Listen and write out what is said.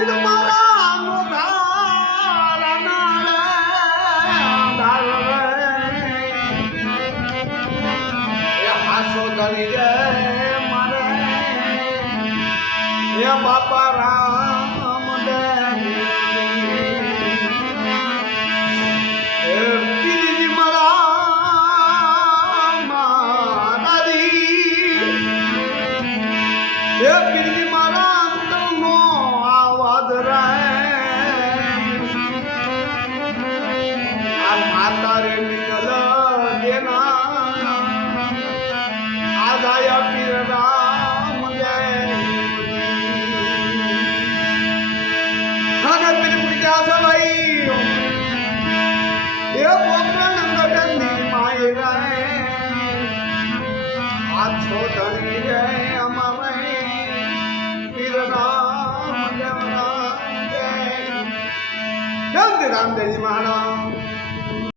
પીર મારા નો ધારા હાસો ધરી રે મારે એ બાપા રામ દે પીર મારા મારી એ પીર મારા અંતરનો આવાજ રે આ માતા રે મિનલ દેના આજાયા પીર રામ જય ખાને પીર પૂજા સવાઈ એ પોકરણ ગગનની માય રે આછો ધણી રે અમારે પીર રામ જય રામદેવજી મહારાજ